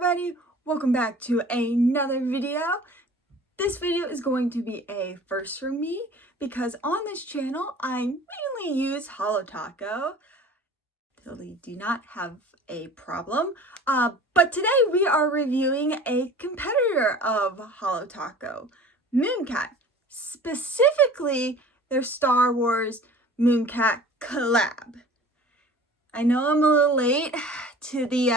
everybody, welcome back to another video. This video is going to be a first for me because on this channel I mainly use Holo Taco. Totally do not have a problem. But today we are reviewing a competitor of Holo Taco, MoonCat, specifically their Star Wars MoonCat collab. I know I'm a little late to the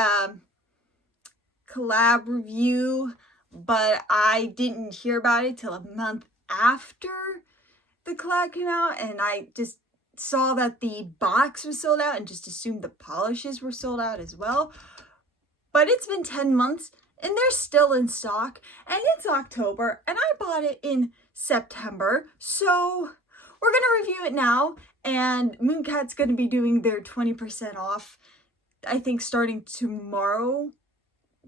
collab review, but I didn't hear about it till a month after the collab came out, and I just saw that the box was sold out and just assumed the polishes were sold out as well. But it's been 10 months and they're still in stock, and it's October and I bought it in September, so we're gonna review it now. And MoonCat's gonna be doing their 20% off, I think, starting tomorrow.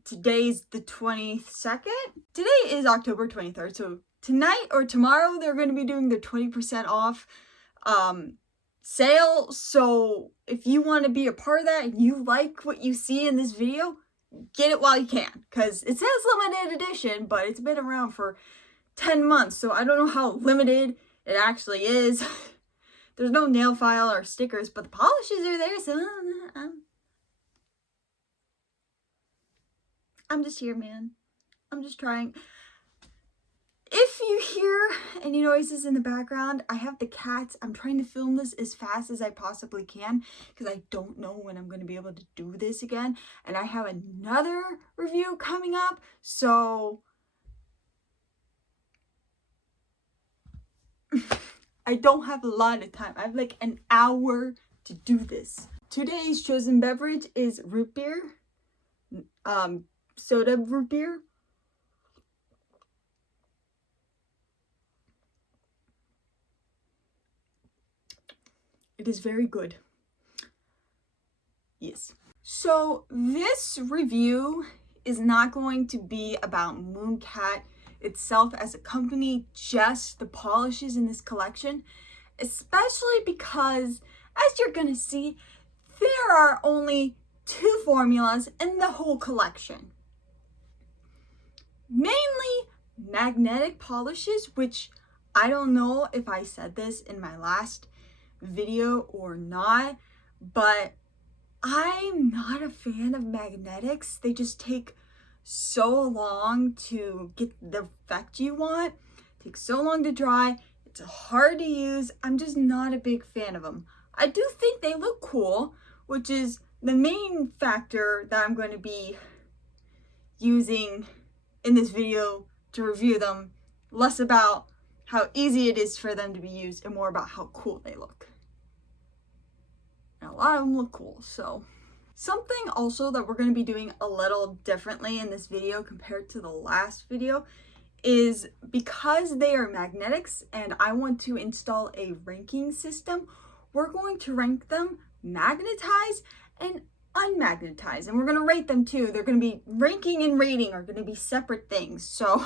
Today's the 22nd. Today is October 23rd. So tonight or tomorrow, they're going to be doing their 20% off sale. So if you want to be a part of that and you like what you see in this video, get it while you can. Because it says limited edition, but it's been around for 10 months. So I don't know how limited it actually is. There's no nail file or stickers, but the polishes are there. So I'm just here, man. I'm just trying. If you hear any noises in the background, I have the cats. I'm trying to film this as fast as I possibly can because I don't know when I'm going to be able to do this again. And I have another review coming up, so I don't have a lot of time. I have like an hour to do this. Today's chosen beverage is root beer. Soda root beer. It is very good. Yes. So this review is not going to be about MoonCat itself as a company, just the polishes in this collection, especially because, as you're gonna see, there are only 2 formulas in the whole collection. Mainly magnetic polishes, which I don't know if I said this in my last video or not, but I'm not a fan of magnetics. They just take so long to get the effect you want. It takes so long to dry. It's hard to use. I'm just not a big fan of them. I do think they look cool, which is the main factor that I'm going to be using in this video to review them. Less about how easy it is for them to be used and more about how cool they look. And a lot of them look cool, so. Something also that we're going to be doing a little differently in this video compared to the last video is because they are magnetics and I want to install a ranking system, we're going to rank them magnetized and unmagnetized, and we're going to rate them too. They're going to be ranking and rating are going to be separate things, so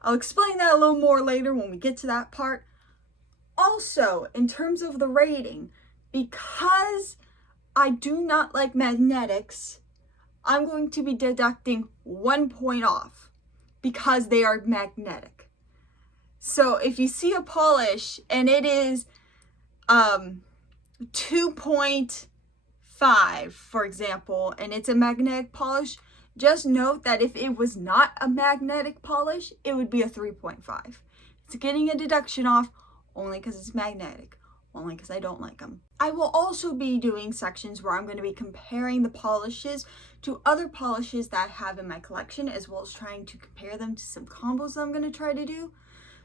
I'll explain that a little more later when we get to that part. Also, in terms of the rating, because I do not like magnetics, I'm going to be deducting 1 point off because they are magnetic. So if you see a polish and it is 2.5, for example, and it's a magnetic polish, just note that if it was not a magnetic polish, it would be a 3.5. It's getting a deduction off only because it's magnetic, only because I don't like them. I will also be doing sections where I'm going to be comparing the polishes to other polishes that I have in my collection, as well as trying to compare them to some combos that I'm going to try to do.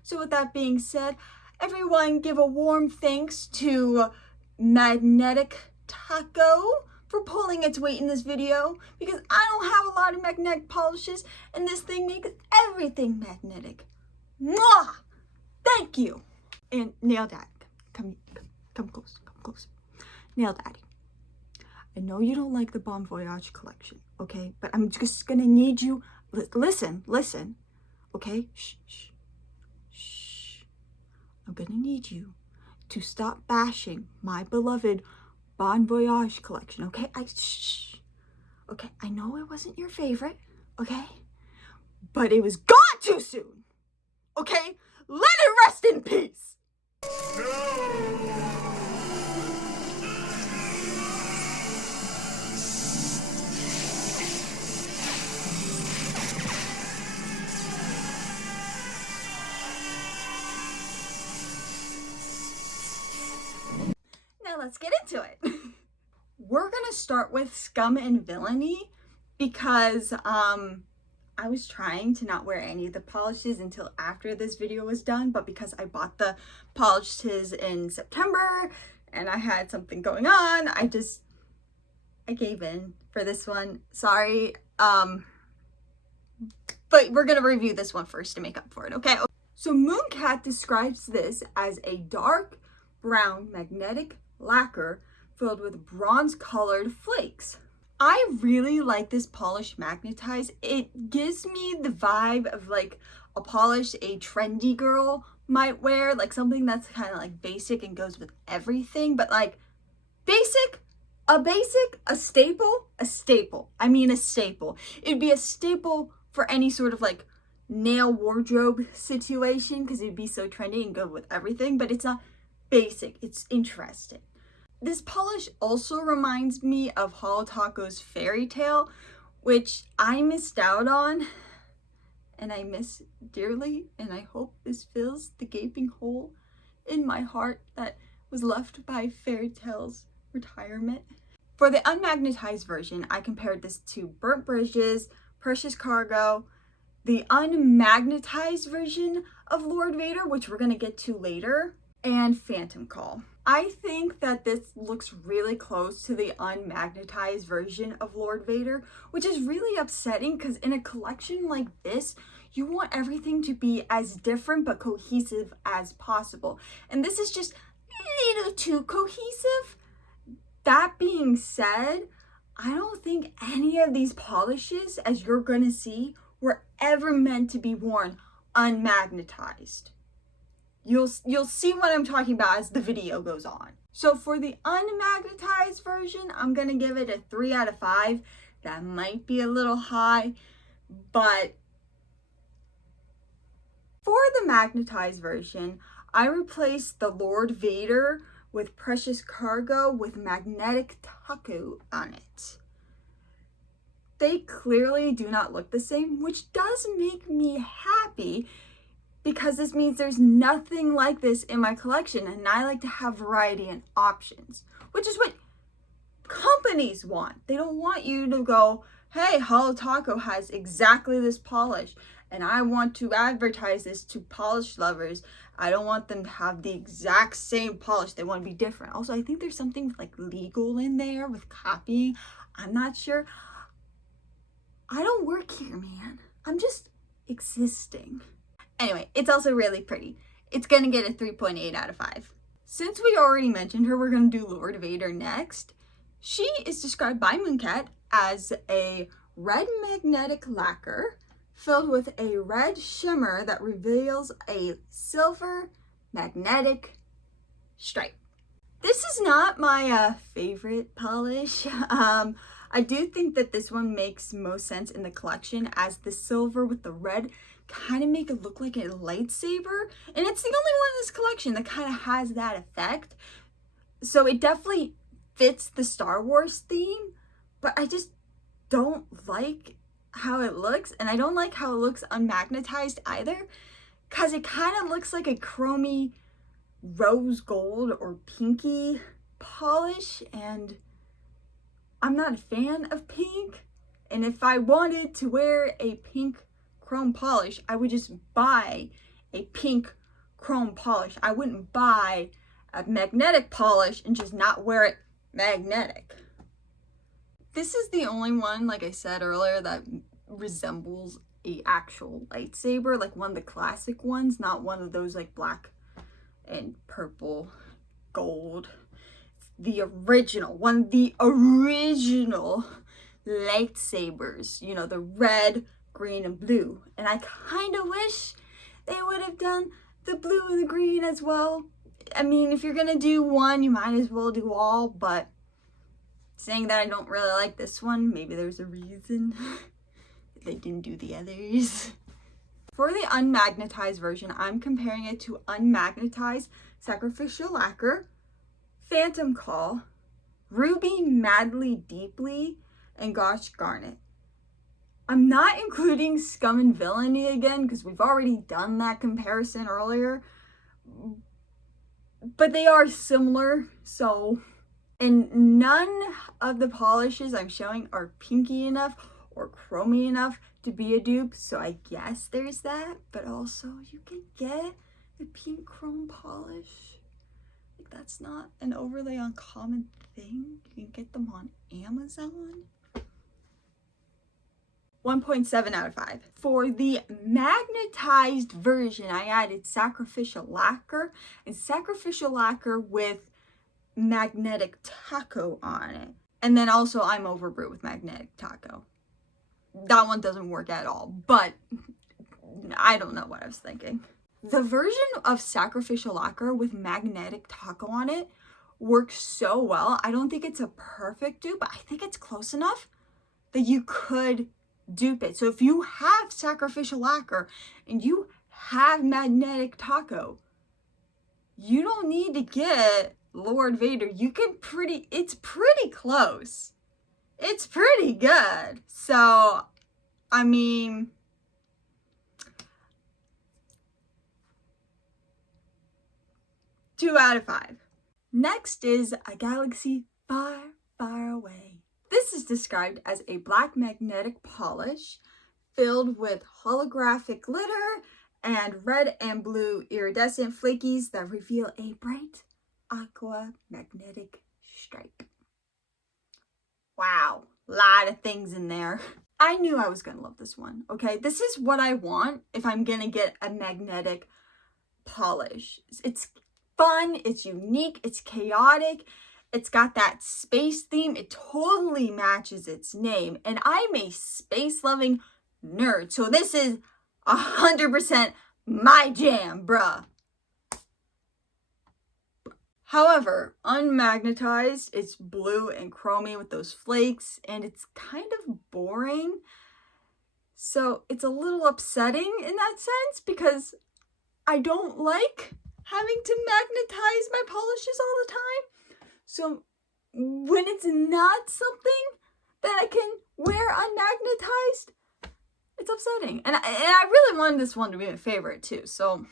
So with that being said, everyone give a warm thanks to Magnetic Taco for pulling its weight in this video, because I don't have a lot of magnetic polishes and this thing makes everything magnetic. Mwah! Thank you. And Nail Dad, come close, come close. Nail Daddy, I know you don't like the Bon Voyage collection, okay? But I'm just gonna need you, listen, okay? Shh. I'm gonna need you to stop bashing my beloved Bon Voyage collection, okay? Shh. Okay, I know it wasn't your favorite, okay? But it was gone too soon, okay? Let it rest in peace. Now let's get into it. We're gonna start with Scum and Villainy because I was trying to not wear any of the polishes until after this video was done, but because I bought the polishes in September and I had something going on, I gave in for this one. Sorry. But we're gonna review this one first to make up for it, okay? So MoonCat describes this as a dark brown magnetic lacquer filled with bronze colored flakes. I really like this polish magnetized. It gives me the vibe of like a polish a trendy girl might wear, like something that's kind of like basic and goes with everything, but like a staple. I mean a staple. It'd be a staple for any sort of like nail wardrobe situation because it'd be so trendy and go with everything, but it's not basic, it's interesting. This polish also reminds me of Holo Taco's Fairy Tale, which I missed out on and I miss dearly, and I hope this fills the gaping hole in my heart that was left by Fairy Tale's retirement. For the unmagnetized version, I compared this to Burnt Bridges, Precious Cargo, the unmagnetized version of Lord Vader, which we're going to get to later, and Phantom Call. I think that this looks really close to the unmagnetized version of Lord Vader, which is really upsetting because in a collection like this, you want everything to be as different but cohesive as possible. And this is just a little too cohesive. That being said, I don't think any of these polishes, as you're gonna see, were ever meant to be worn unmagnetized. You'll see what I'm talking about as the video goes on. So for the unmagnetized version, I'm gonna give it a 3 out of 5. That might be a little high, but for the magnetized version, I replaced the Lord Vader with Precious Cargo with Magnetic Taco on it. They clearly do not look the same, which does make me happy because this means there's nothing like this in my collection, and I like to have variety and options, which is what companies want. They don't want you to go, hey, Holo Taco has exactly this polish, and I want to advertise this to polish lovers. I don't want them to have the exact same polish. They want to be different. Also, I think there's something like legal in there with copying. I'm not sure. I don't work here, man. I'm just existing. Anyway, it's also really pretty. It's gonna get a 3.8 out of 5. Since we already mentioned her, we're gonna do Lord Vader next. She is described by MoonCat as a red magnetic lacquer filled with a red shimmer that reveals a silver magnetic stripe. This is not my favorite polish. I do think that this one makes most sense in the collection, as the silver with the red kind of make it look like a lightsaber, and it's the only one in this collection that kind of has that effect. So it definitely fits the Star Wars theme, but I just don't like how it looks, and I don't like how it looks unmagnetized either, because it kind of looks like a chromy rose gold or pinky polish, and I'm not a fan of pink. And if I wanted to wear a pink chrome polish, I would just buy a pink chrome polish. I wouldn't buy a magnetic polish and just not wear it magnetic. This is the only one, like I said earlier, that resembles a actual lightsaber, like one of the classic ones, not one of those like black and purple gold. The original one, the original lightsabers, you know, the red, green, and blue. And I kind of wish they would have done the blue and the green as well. I mean, if you're gonna do one, you might as well do all, but saying that I don't really like this one, maybe there's a reason. It they didn't do the others. For the unmagnetized version, I'm comparing it to unmagnetized Sacrificial Lacquer, Phantom Call, Ruby Madly Deeply, and Gosh Garnet. I'm not including Scum and Villainy again because we've already done that comparison earlier, but they are similar, so, and none of the polishes I'm showing are pinky enough or chromy enough to be a dupe, so I guess there's that, but also you can get a pink chrome polish. Like, that's not an overly uncommon thing. You can get them on Amazon. 1.7 out of 5. For the magnetized version, I added Sacrificial Lacquer and Sacrificial Lacquer with Magnetic Taco on it. And then also I'm over Brew with Magnetic Taco. That one doesn't work at all, but I don't know what I was thinking. The version of Sacrificial Lacquer with Magnetic Taco on it works so well. I don't think it's a perfect dupe, but I think it's close enough that you could dupe it. So if you have Sacrificial Lacquer and you have Magnetic Taco, you don't need to get Lord Vader. You can it's pretty close. It's pretty good. So, I mean, two out of 5. Next is A Galaxy Far, Far Away. This is described as a black magnetic polish filled with holographic glitter and red and blue iridescent flakies that reveal a bright aqua magnetic stripe. Wow, a lot of things in there. I knew I was gonna love this one, okay? This is what I want if I'm gonna get a magnetic polish. It's fun, it's unique, it's chaotic, it's got that space theme, it totally matches its name, and I'm a space-loving nerd, so this is 100% my jam, bruh. However, unmagnetized, it's blue and chromy with those flakes, and it's kind of boring. So it's a little upsetting in that sense because I don't like having to magnetize my polishes all the time. So when it's not something that I can wear unmagnetized, it's upsetting. And I really wanted this one to be my favorite too, so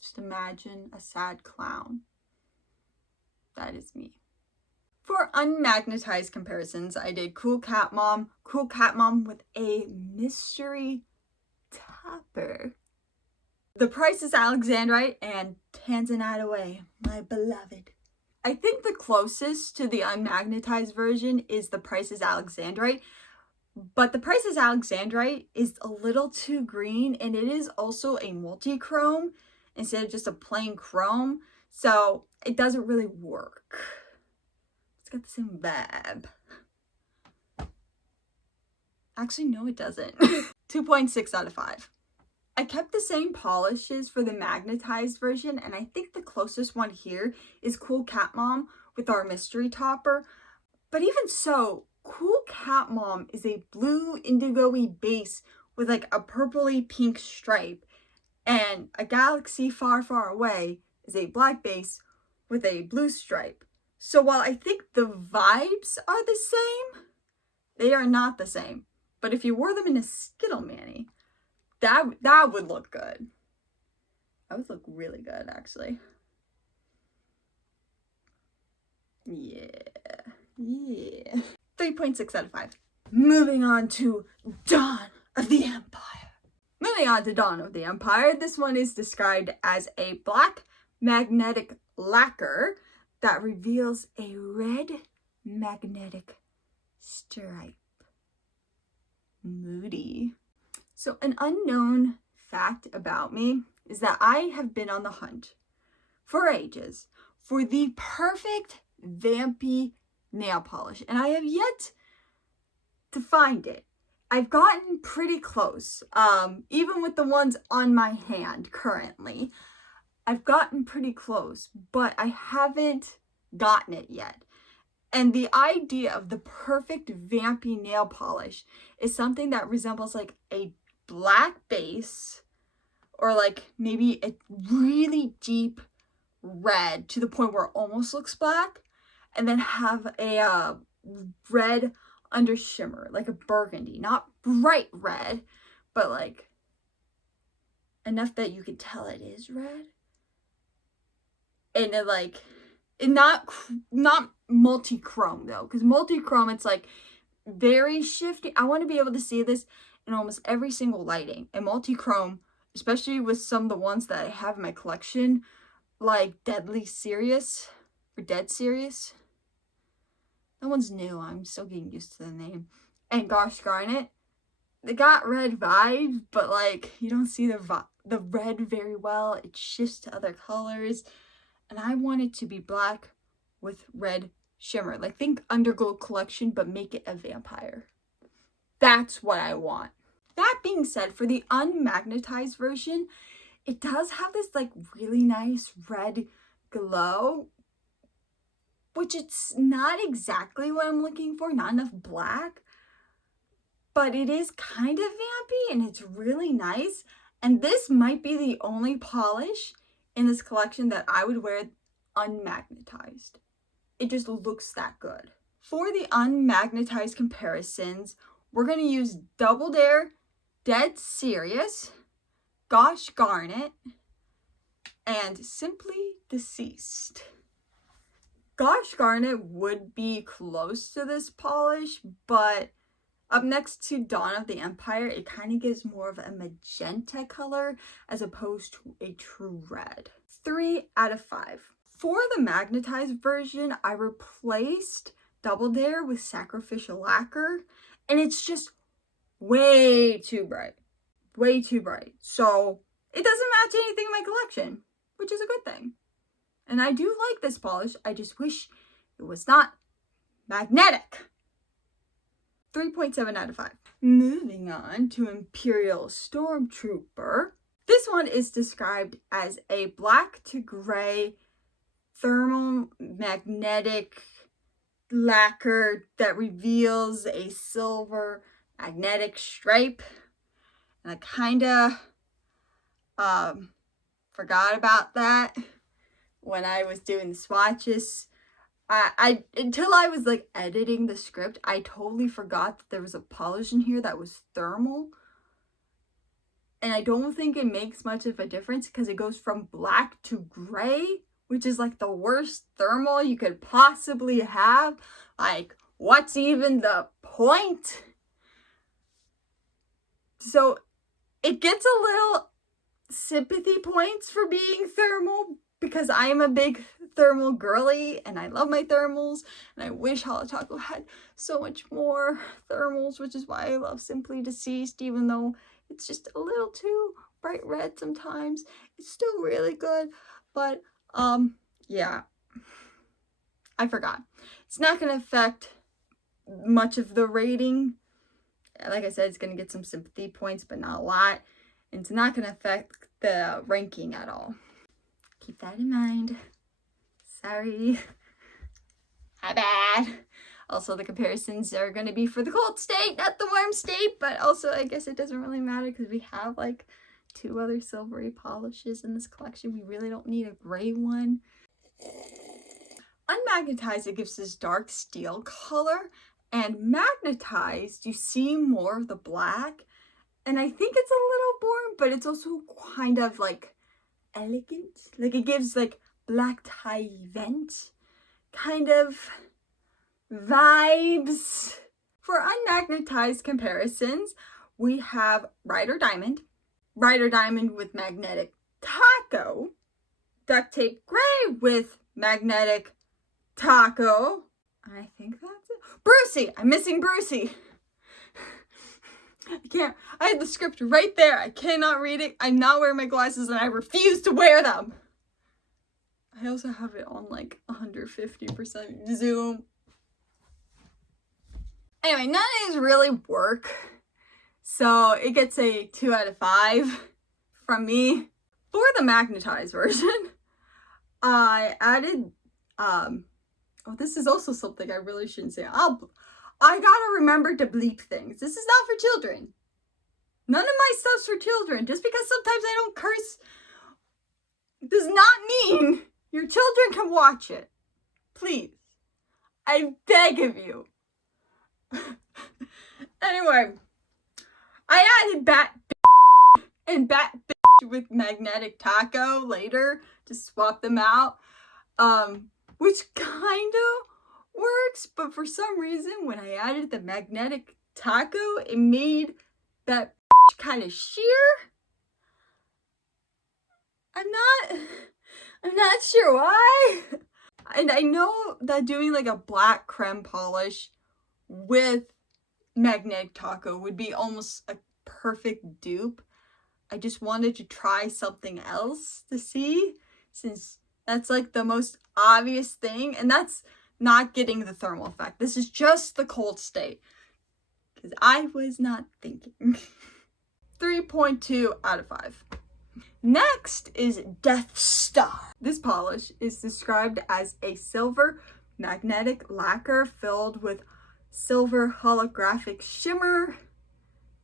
just imagine a sad clown. That is me. For unmagnetized comparisons, I did Cool Cat Mom with a mystery topper. The Price is Alexandrite and Tanzanite Away, my beloved. I think the closest to the unmagnetized version is The Price is Alexandrite, but The Price is Alexandrite is a little too green, and it is also a multi-chrome instead of just a plain chrome, so it doesn't really work. It's got the same vibe. Actually, no, it doesn't. 2.6 out of 5. I kept the same polishes for the magnetized version, and I think the closest one here is Cool Cat Mom with our mystery topper. But even so, Cool Cat Mom is a blue indigo-y base with like a purpley pink stripe, and A Galaxy Far, Far Away is a black base with a blue stripe. So while I think the vibes are the same, they are not the same. But if you wore them in a Skittle Mani, that would look good. That would look really good, actually. Yeah. 3.6 out of 5. Moving on to Dawn of the Empire. This one is described as a black magnetic lacquer that reveals a red magnetic stripe. Moody. So an unknown fact about me is that I have been on the hunt for ages for the perfect vampy nail polish, and I have yet to find it. I've gotten pretty close, even with the ones on my hand currently. I've gotten pretty close, but I haven't gotten it yet. And the idea of the perfect vampy nail polish is something that resembles like a black base or like maybe a really deep red to the point where it almost looks black, and then have a red under shimmer, like a burgundy, not bright red, but like enough that you could tell it is red. And it like, it not multi-chrome though, because multi-chrome, it's like very shifty. I want to be able to see this in almost every single lighting. And multi-chrome, especially with some of the ones that I have in my collection, like Deadly Serious or Dead Serious. That one's new. I'm still getting used to the name. And Gosh Garnet. They got red vibes, but like you don't see the red very well. It shifts to other colors. And I want it to be black with red shimmer. Like think Underglow collection, but make it a vampire. That's what I want. That being said, for the unmagnetized version, it does have this like really nice red glow, which it's not exactly what I'm looking for, not enough black, but it is kind of vampy and it's really nice. And this might be the only polish in this collection that I would wear unmagnetized. It just looks that good. For the unmagnetized comparisons, we're going to use Double Dare, Dead Serious, Gosh Garnet, and Simply Deceased. Gosh Garnet would be close to this polish, but up next to Dawn of the Empire, it kind of gives more of a magenta color as opposed to a true red. 3 out of 5. For the magnetized version, I replaced Double Dare with Sacrificial Lacquer, and it's just way too bright. Way too bright. So it doesn't match anything in my collection, which is a good thing. And I do like this polish. I just wish it was not magnetic. 3.7 out of 5. Moving on to Imperial Stormtrooper. This one is described as a black to gray thermal magnetic lacquer that reveals a silver magnetic stripe. And I kind of forgot about that when I was doing the swatches. I until I was like editing the script, I totally forgot that there was a polish in here that was thermal. And I don't think it makes much of a difference because it goes from black to gray, which is like the worst thermal you could possibly have. Like, what's even the point? So it gets a little sympathy points for being thermal because I am a big thermal girly and I love my thermals, and I wish Holo Taco had so much more thermals, which is why I love Simply Deceased, even though it's just a little too bright red sometimes. It's still really good, but yeah, I forgot. It's not going to affect much of the rating. Like I said, it's going to get some sympathy points, but not a lot. And it's not going to affect the ranking at all. Keep that in mind. Sorry. My bad. Also, the comparisons are going to be for the cold state, not the warm state. But also, I guess it doesn't really matter because we have like 2 other silvery polishes in this collection. We really don't need a gray one. Unmagnetized, it gives this dark steel color. And magnetized, you see more of the black. And I think it's a little boring, but it's also kind of like elegant. Like it gives like black tie event kind of vibes. For unmagnetized comparisons, we have Rider Diamond with magnetic taco, duct tape gray with magnetic taco. I think that's it. Brucie! I'm missing Brucie. I had the script right there. I cannot read it. I'm not wearing my glasses and I refuse to wear them. I also have it on like 150% zoom. Anyway, none of these really work. So it gets a 2 out of 5 from me. For the magnetized version, I added, Oh, this is also something I really shouldn't say. I gotta remember to bleep things. This is not for children. None of my stuff's for children. Just because sometimes I don't curse does not mean your children can watch it. Please. I beg of you. Anyway, I added bat and bat with magnetic taco later to swap them out, which kind of works, but for some reason when I added the magnetic taco, it made that kind of sheer. I'm not sure why. And I know that doing like a black creme polish with magnetic taco would be almost a perfect dupe. I just wanted to try something else to see, since that's like the most obvious thing, and that's not getting the thermal effect. This is just the cold state, because I was not thinking. 3.2 out of 5. Next is Death Star. This polish is described as a silver magnetic lacquer filled with silver holographic shimmer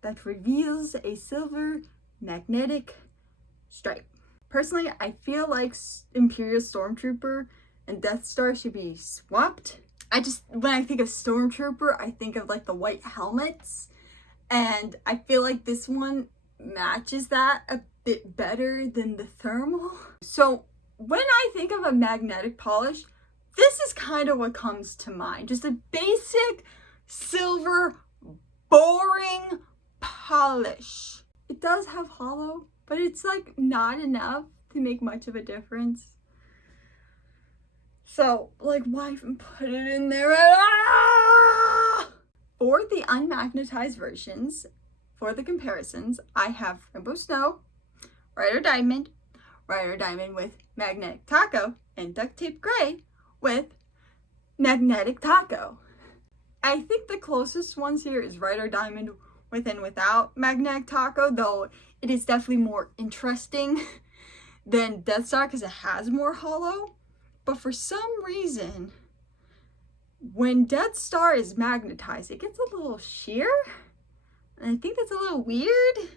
that reveals a silver magnetic stripe. Personally, I feel like Imperial Stormtrooper and Death Star should be swapped. When I think of Stormtrooper, I think of like the white helmets, and I feel like this one matches that a bit better than the thermal. So when I think of a magnetic polish, this is kind of what comes to mind. Just a basic silver, boring polish. It does have holo, but it's like not enough to make much of a difference. So like, why even put it in there at all? For the unmagnetized versions, for the comparisons, I have Rainbow Snow, Rider Diamond with magnetic taco, and Duct Tape Gray with magnetic taco. I think the closest ones here is Rider Diamond with and without magnetic taco, though it is definitely more interesting than Death Star because it has more holo. But for some reason, when Death Star is magnetized, it gets a little sheer. And I think that's a little weird.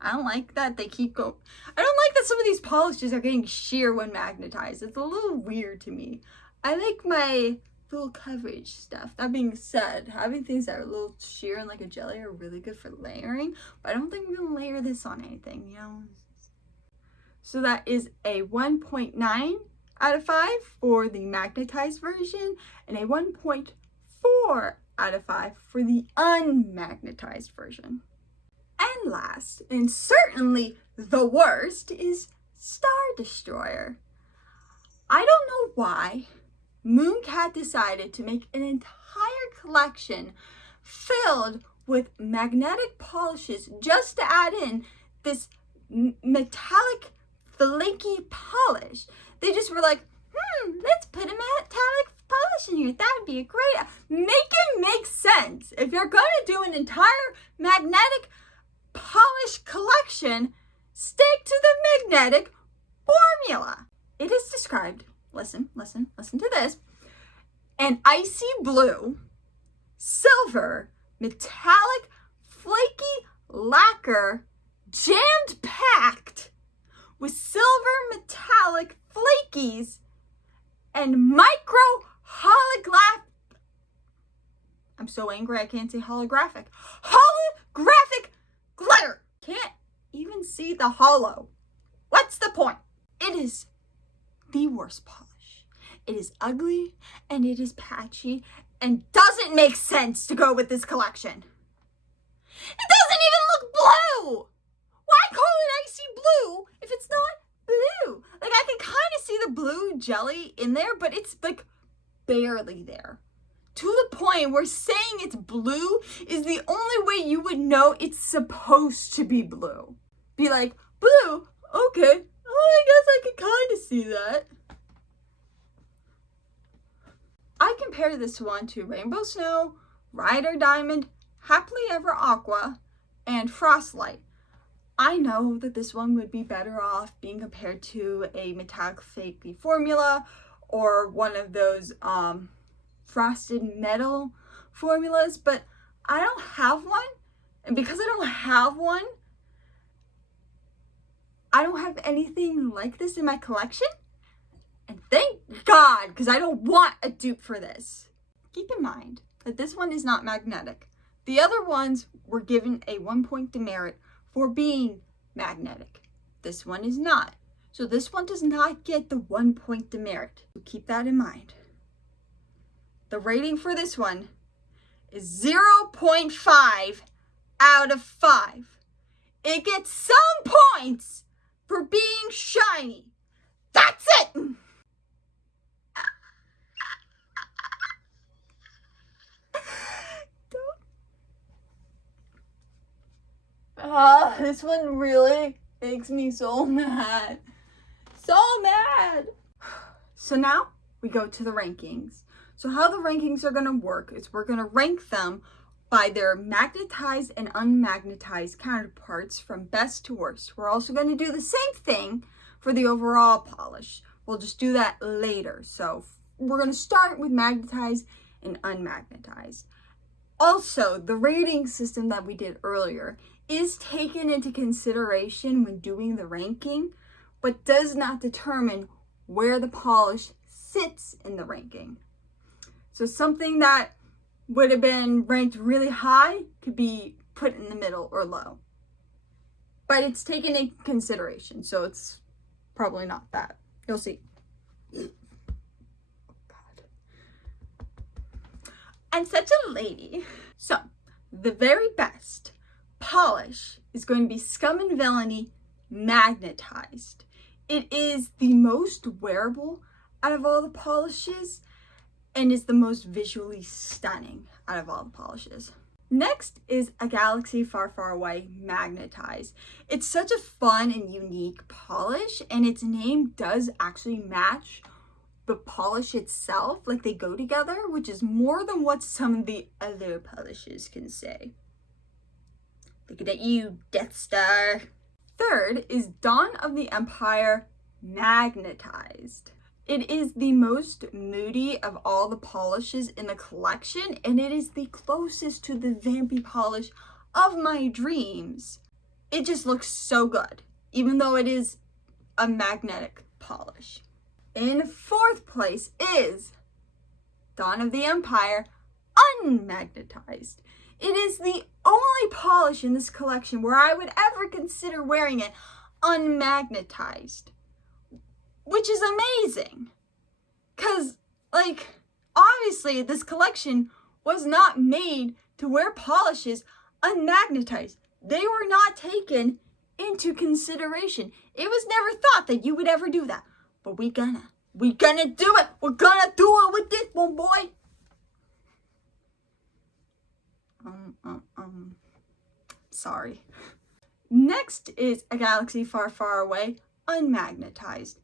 I don't like that they keep going. I don't like that some of these polishes are getting sheer when magnetized. It's a little weird to me. I like my full coverage stuff. That being said, having things that are a little sheer and like a jelly are really good for layering. But I don't think I'm going to layer this on anything, you know. So that is a 1.9 out of 5 for the magnetized version and a 1.4 out of 5 for the unmagnetized version. And last, and certainly the worst, is Star Destroyer. I don't know why MoonCat decided to make an entire collection filled with magnetic polishes just to add in this metallic flaky polish. They just were like, let's put a metallic polish in here. That would be a great... Make it make sense. If you're going to do an entire magnetic polish collection, stick to the magnetic formula. It is described, listen to this, an icy blue, silver, metallic, flaky lacquer, jammed packed with silver metallic flakies and micro holographic. I'm so angry I can't say holographic. Holographic glitter. Can't even see the holo. What's the point? It is the worst polish. It is ugly and it is patchy and doesn't make sense to go with this collection. It doesn't even look blue. Why call it icy blue if it's not blue? Like, I can kind of see the blue jelly in there, but it's like barely there. To the point where saying it's blue is the only way you would know it's supposed to be blue. Be like, blue? Okay. Oh, I guess I can kind of see that. I compare this one to Rainbow Snow, Rider Diamond, Happily Ever Aqua, and Frostlight. I know that this one would be better off being compared to a metallic flaky formula or one of those frosted metal formulas, but I don't have one. And because I don't have one, I don't have anything like this in my collection. And thank God, because I don't want a dupe for this. Keep in mind that this one is not magnetic. The other ones were given a 1-point demerit for being magnetic. This one is not. So this one does not get the 1-point demerit. So keep that in mind. The rating for this one is 0.5 out of 5. It gets some points for being shiny. That's it! This one really makes me so mad. So mad! So now we go to the rankings. So how the rankings are going to work is we're going to rank them by their magnetized and unmagnetized counterparts from best to worst. We're also going to do the same thing for the overall polish. We'll just do that later. So we're going to start with magnetized and unmagnetized. Also, the rating system that we did earlier is taken into consideration when doing the ranking, but does not determine where the polish sits in the ranking. So something that would have been ranked really high could be put in the middle or low. But it's taken into consideration, so it's probably not that. You'll see. Oh, God. I'm such a lady. So, the very best polish is going to be Scum and Villainy magnetized. It is the most wearable out of all the polishes and is the most visually stunning out of all the polishes. Next is A Galaxy Far, Far Away magnetized. It's such a fun and unique polish, and its name does actually match the polish itself, like they go together, which is more than what some of the other polishes can say. Looking at you, Death Star. Third is Dawn of the Empire magnetized. It is the most moody of all the polishes in the collection, and it is the closest to the vampy polish of my dreams. It just looks so good, even though it is a magnetic polish. In fourth place is Dawn of the Empire unmagnetized. It is the only polish in this collection where I would ever consider wearing it unmagnetized, which is amazing. Because, obviously this collection was not made to wear polishes unmagnetized. They were not taken into consideration. It was never thought that you would ever do that. But we gonna do it. We're gonna do it with this one, boy. Sorry. Next is A Galaxy Far, Far Away unmagnetized.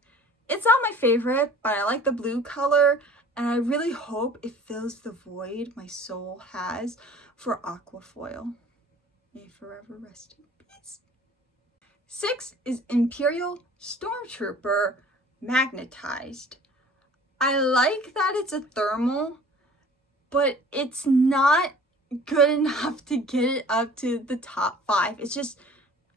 It's not my favorite, but I like the blue color, and I really hope it fills the void my soul has for Aquafoil. May forever rest in peace. 6 is Imperial Stormtrooper magnetized. I like that it's a thermal, but it's not good enough to get it up to the top 5. It's just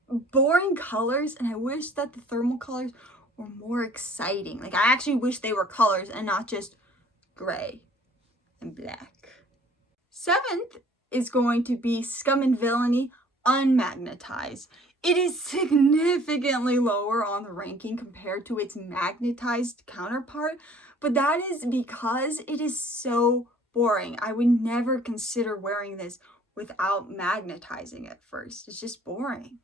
boring colors, and I wish that the thermal colors were more exciting. I actually wish they were colors and not just gray and black. 7th is going to be Scum and Villainy unmagnetized. It is significantly lower on the ranking compared to its magnetized counterpart, but that is because it is so boring. I would never consider wearing this without magnetizing it first. It's just boring.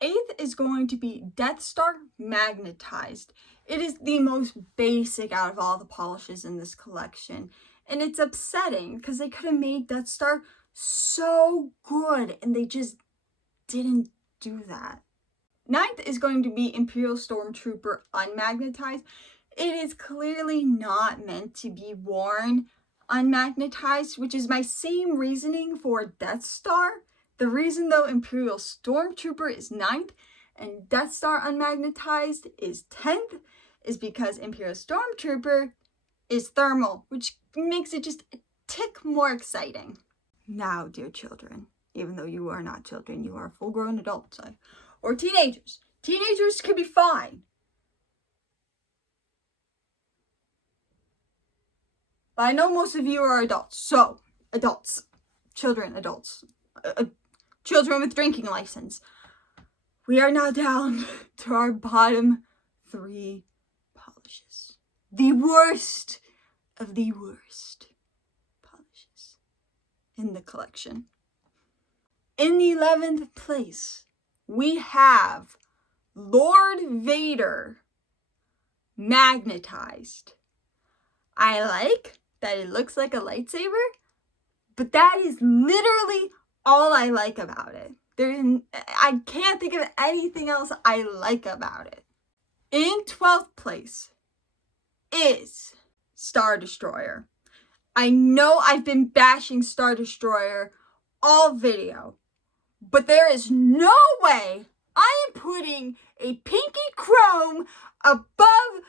8th is going to be Death Star magnetized. It is the most basic out of all the polishes in this collection, and it's upsetting because they could have made Death Star so good, and they just didn't do that. 9th is going to be Imperial Stormtrooper unmagnetized. It is clearly not meant to be worn unmagnetized, which is my same reasoning for Death Star. The reason though Imperial Stormtrooper is 9th and Death Star unmagnetized is 10th is because Imperial Stormtrooper is thermal, which makes it just a tick more exciting. Now, dear children, even though you are not children, you are full-grown adults, or teenagers. Teenagers could be fine. But I know most of you are adults. So, adults, children, adults, children with drinking license. We are now down to our bottom 3 polishes. The worst of the worst polishes in the collection. In the 11th place, we have Lord Vader Magnetized. I like that it looks like a lightsaber, but that is literally all I like about it. I can't think of anything else I like about it. In 12th place is Star Destroyer. I know I've been bashing Star Destroyer all video, but there is no way I am putting a pinky chrome above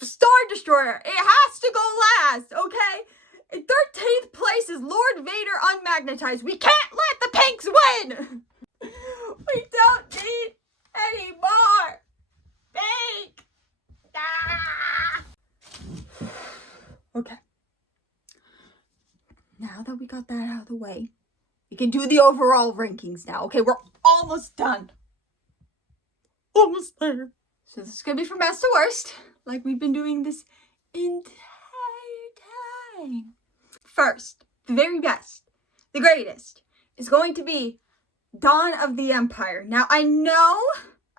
Star Destroyer. It has to go last, okay? In 13th place is Lord Vader Unmagnetized. We can't let the pinks win! We don't need any more pink! Ah! Okay. Now that we got that out of the way, we can do the overall rankings now. Okay, we're almost done. Almost there. So this is going to be from best to worst, like we've been doing this entire time. First, the very best, the greatest, is going to be Dawn of the Empire. Now, I know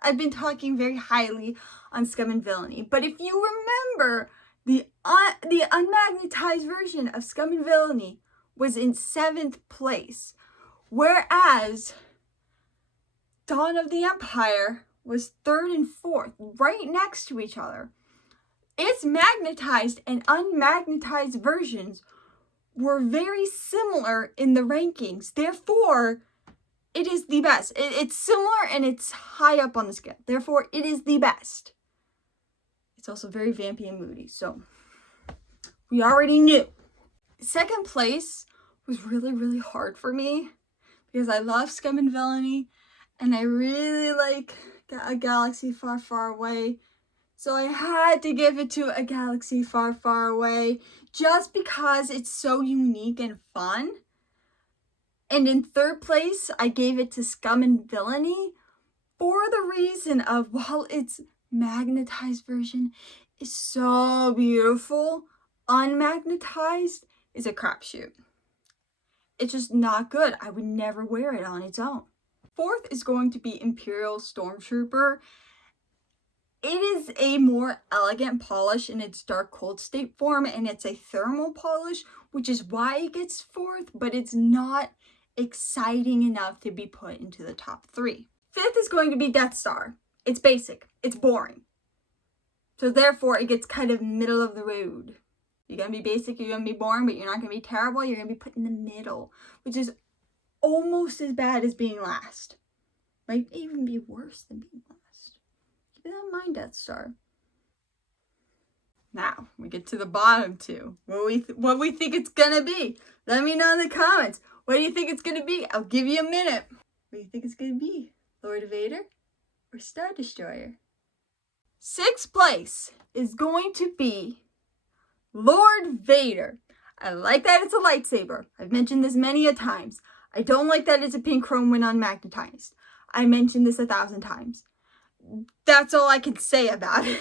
I've been talking very highly on Scum and Villainy, but if you remember, the unmagnetized version of Scum and Villainy was in 7th place, whereas Dawn of the Empire was 3rd and 4th, right next to each other. Its magnetized and unmagnetized versions were very similar in the rankings. Therefore, it is the best. It's similar and it's high up on the scale. Therefore, it is the best. It's also very vampy and moody, so we already knew. 2nd place was really, really hard for me because I love Scum and Villainy and I really like A Galaxy Far, Far Away. So I had to give it to A Galaxy Far, Far Away just because it's so unique and fun. And in 3rd place, I gave it to Scum and Villainy for the reason of, while its magnetized version is so beautiful, unmagnetized is a crapshoot. It's just not good. I would never wear it on its own. 4th is going to be Imperial Stormtrooper. It is a more elegant polish in its dark cold state form, and it's a thermal polish, which is why it gets 4th, but it's not exciting enough to be put into the top 3. 5th is going to be Death Star. It's basic. It's boring. So therefore, it gets kind of middle of the road. You're going to be basic, you're going to be boring, but you're not going to be terrible. You're going to be put in the middle, which is almost as bad as being last. Might even be worse than being last. Keep that in mind, Death Star. Now, we get to the bottom 2. What we think it's going to be. Let me know in the comments. What do you think it's going to be? I'll give you a minute. What do you think it's going to be? Lord Vader or Star Destroyer? 6th place is going to be Lord Vader. I like that it's a lightsaber. I've mentioned this many a times. I don't like that it's a pink chrome when unmagnetized. I mentioned this 1,000 times. That's all I can say about it.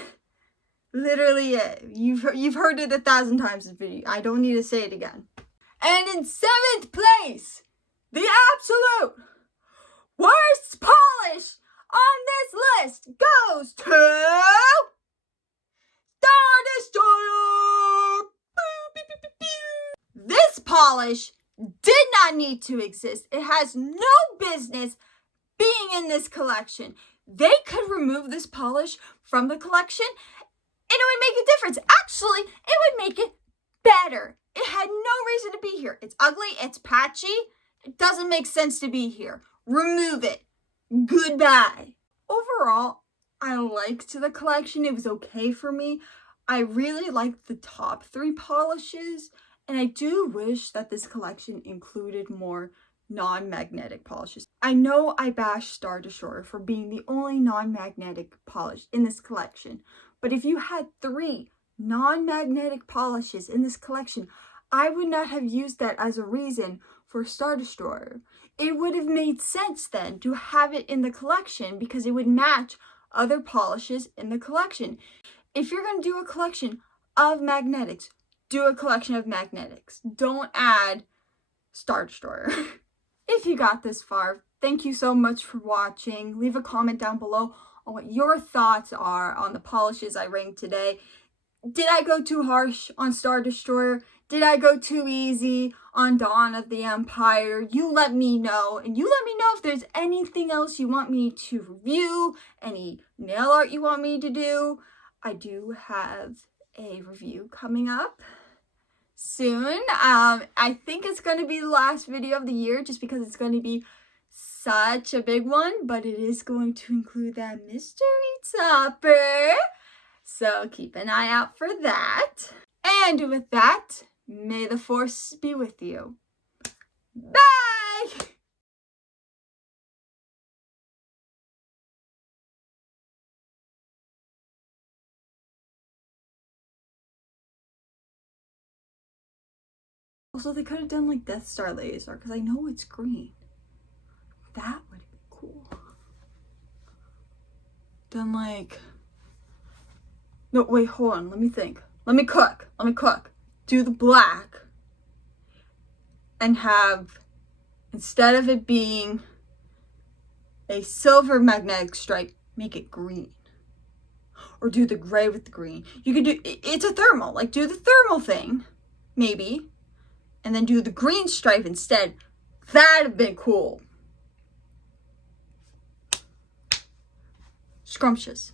Literally it. You've heard it 1,000 times in this video. I don't need to say it again. And in 7th place, the absolute worst polish on this list goes to Star Destroyer. This polish did not need to exist. It has no business being in this collection. They could remove this polish from the collection and it would make a difference. Actually, it would make it better. It had no reason to be here. It's ugly, it's patchy, it doesn't make sense to be here. Remove it. Goodbye. Overall, I liked the collection. It was okay for me. I really like the top 3 polishes, and I do wish that this collection included more non-magnetic polishes. I know I bash Star Destroyer for being the only non-magnetic polish in this collection, but if you had 3 non-magnetic polishes in this collection, I would not have used that as a reason for Star Destroyer. It would have made sense then to have it in the collection because it would match other polishes in the collection. If you're going to do a collection of magnetics, do a collection of magnetics. Don't add Star Destroyer. If you got this far, thank you so much for watching. Leave a comment down below on what your thoughts are on the polishes I ranked today. Did I go too harsh on Star Destroyer? Did I go too easy on Dawn of the Empire? You let me know, and you let me know if there's anything else you want me to review, any nail art you want me to do. I do have a review coming up soon. I think it's going to be the last video of the year just because it's going to be such a big one, but it is going to include that mystery topper. So keep an eye out for that. And with that, may the force be with you. Bye! Also, they could have done like Death Star laser because I know it's green. That would be cool. Done like... No, wait, hold on. Let me think. Let me cook. Do the black. And have, instead of it being a silver magnetic stripe, make it green. Or do the gray with the green. You could do, it's a thermal. Like, do the thermal thing. Maybe. And then do the green stripe instead. That'd have been cool. Scrumptious.